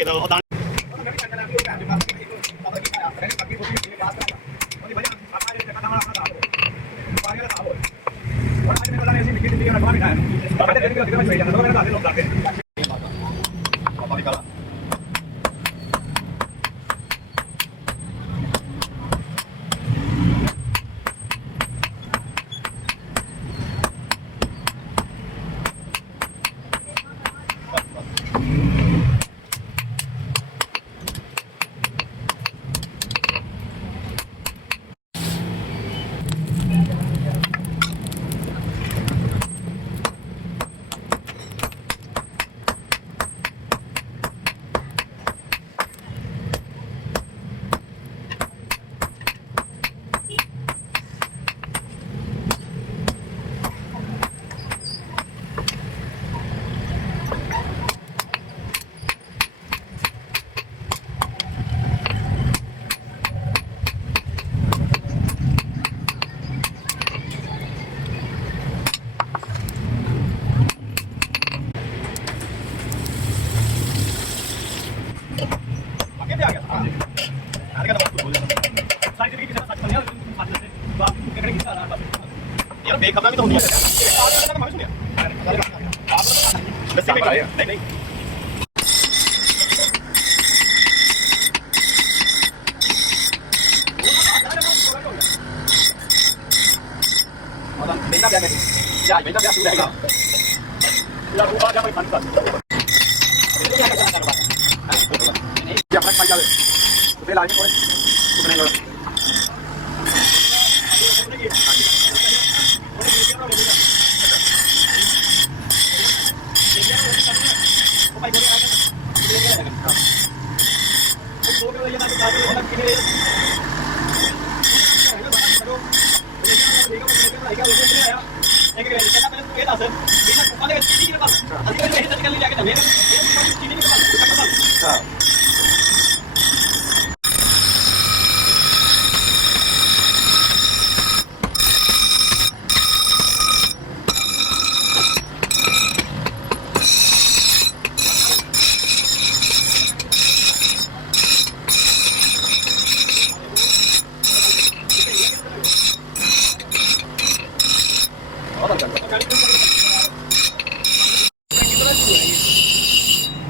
ਕੇ ਤਾਂ ਉਹ ਦਾਣੇ यार बेखबरा भी तो होती है नहीं नहीं बेटा क्या है यार बेटा क्या रहेगा यार वो बात भाई फन कर ये अपना खाई जावे उसे लाने पड़े उतने लो एक